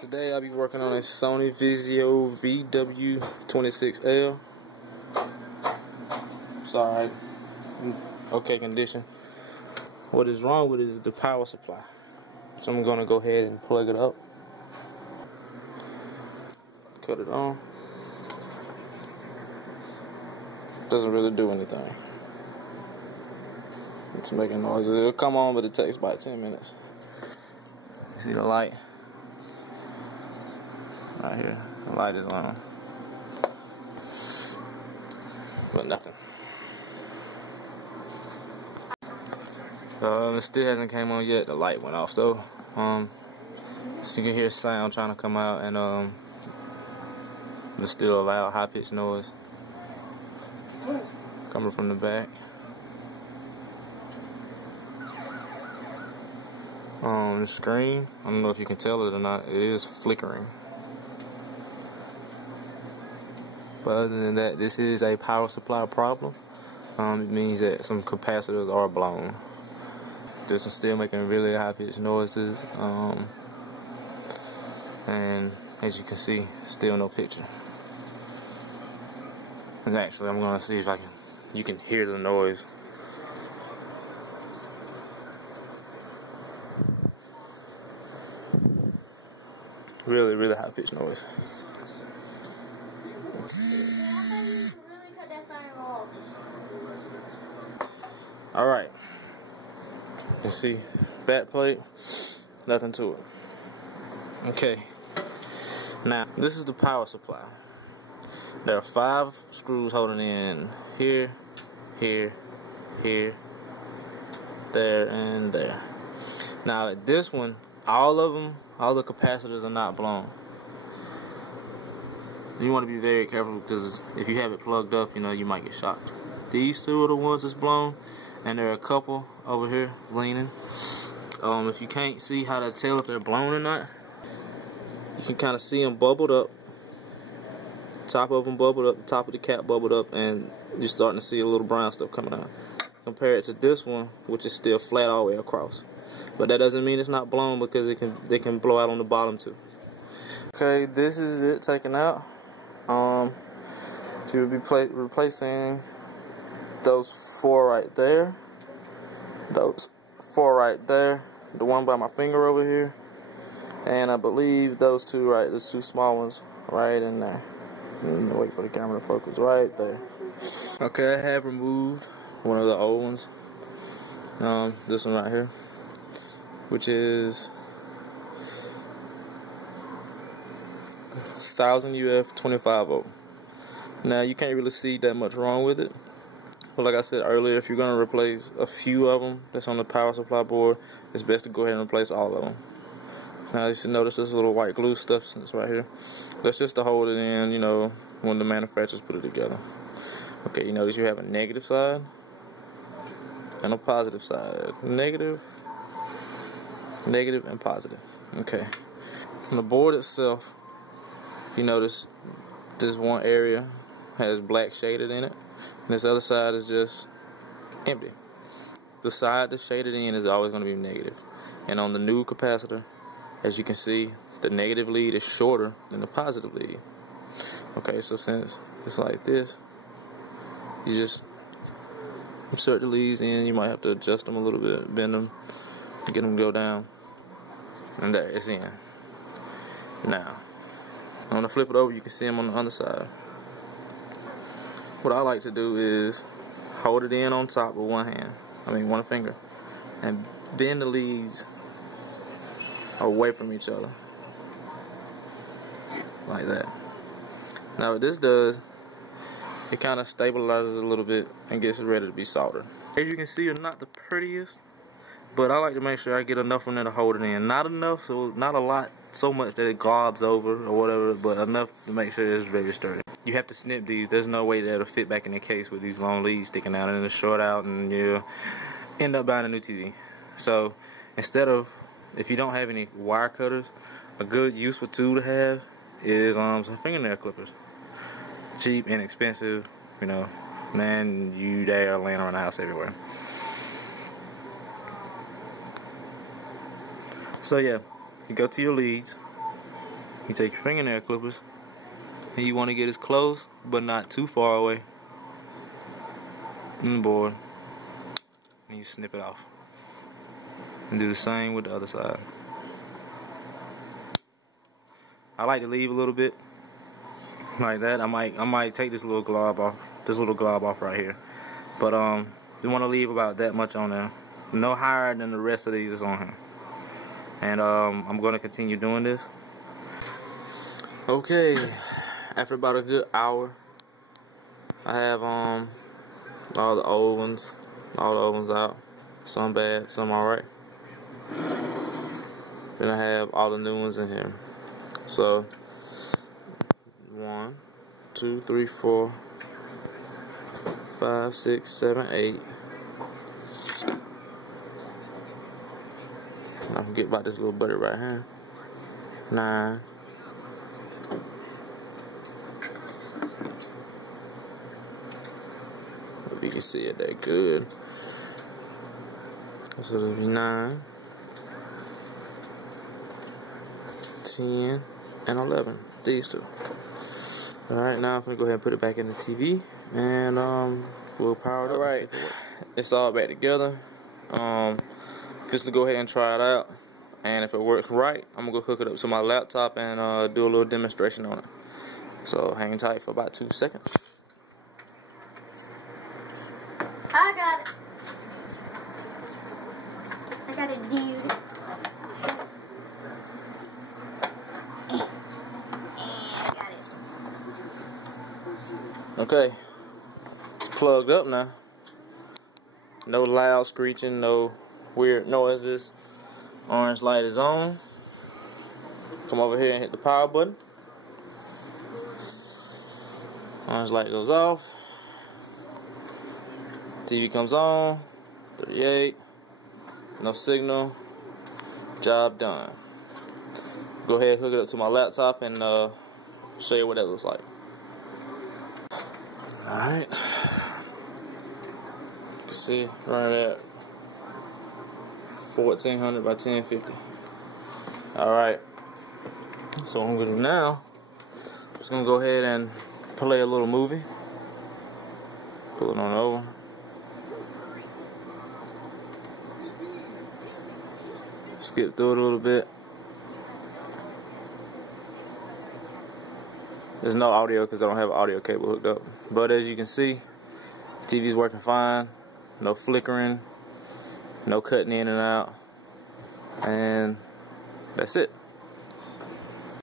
Today I'll be working on a Sony Vizio VW26L. It's alright, okay condition. What is wrong with it is the power supply. So I'm gonna go ahead and plug it up. Cut it on. Doesn't really do anything. It's making noises. It'll come on, but it takes about 10 minutes. See the light? Right here. The light is on. But nothing. It still hasn't came on yet. The light went off though. So you can hear sound trying to come out, and there's still a loud high-pitched noise coming from the back. The screen, I don't know if you can tell it or not, it is flickering. But other than that, this is a power supply problem. It means that some capacitors are blown. This is still making really high-pitched noises. And as you can see, still no picture. And actually, I'm gonna see if you can hear the noise. Really, really high-pitched noise. Alright. You see, back plate, nothing to it. Okay. Now, this is the power supply. There are 5 screws holding in here, here, here, there, and there. Now, this one, all the capacitors are not blown. You want to be very careful, because if you have it plugged up, you might get shocked. These 2 are the ones that's blown, and there are a couple over here leaning. If you can't see how to tell if they're blown or not, you can kind of see them bubbled up. Top of them bubbled up, the top of the cap bubbled up, and you're starting to see a little brown stuff coming out. Compare it to this one, which is still flat all the way across. But that doesn't mean it's not blown, because they can blow out on the bottom too. Okay, this is it taken out. You'll be replacing those 4 right there, those 4 right there, the one by my finger over here, and I believe those 2 right, the 2 small ones right in there. Wait for the camera to focus right there. Okay, I have removed one of the old ones. This one right here, which is 1000 UF 25 volt. Now you can't really see that much wrong with it, but like I said earlier, if you're going to replace a few of them that's on the power supply board, it's best to go ahead and replace all of them. Now you should notice this little white glue stuff right here. That's just to hold it in, when the manufacturers put it together. Okay, you notice you have a negative side and a positive side. Negative, and positive. Okay. On the board itself, you notice this one area has black shaded in it, and this other side is just empty. The side that's shaded in is always going to be negative. And on the new capacitor, as you can see, the negative lead is shorter than the positive lead. Okay, so since it's like this, you just insert the leads in. You might have to adjust them a little bit, bend them to get them to go down. And there, it's in. Now, I'm going to flip it over, you can see them on the underside. What I like to do is hold it in on top with one finger, and bend the leads away from each other, like that. Now what this does, it kind of stabilizes a little bit and gets it ready to be soldered. As you can see, it's not the prettiest, but I like to make sure I get enough from there to hold it in. Not enough, so not a lot, so much that it globs over or whatever, but enough to make sure it's very sturdy. You have to snip these. There's no way that it'll fit back in the case with these long leads sticking out, and it'll short out, and you'll end up buying a new TV. So instead of, if you don't have any wire cutters, a good useful tool to have is some fingernail clippers. Cheap, inexpensive, man, they are laying around the house everywhere. So yeah, you go to your leads, You take your fingernail clippers and you want to get as close but not too far away in the board, and you snip it off. And do the same with the other side. I like to leave a little bit like that. I might take this little glob off right here, but you want to leave about that much on there, no higher than the rest of these is on here. And I'm going to continue doing this. Okay, after about a good hour, I have all the old ones out. Some bad, some alright. Then I have all the new ones in here. So 1, 2, 3, 4, 5, 6, 7, 8. I forget about this little buddy right here. 9. If you can see it that good. So it'll be 9, 10, and 11. These two. Alright, now I'm gonna go ahead and put it back in the TV, and we'll power it up. Alright, it's all back together. Just to go ahead and try it out, and if it works right, I'm gonna go hook it up to my laptop and do a little demonstration on it. So hang tight for about 2 seconds. I got it. I got a dude. Okay, it's plugged up now. No loud screeching, no weird noises. Orange light is on. Come over here and hit the power button. Orange light goes off. TV comes on. 38. No signal. Job done. Go ahead and hook it up to my laptop and show you what that looks like. Alright. You can see right at 1400 by 1050. Alright. So what I'm gonna do now, I'm just gonna go ahead and play a little movie. Pull it on over. Skip through it a little bit. There's no audio because I don't have an audio cable hooked up. But as you can see, TV's working fine. No flickering. No cutting in and out. And that's it.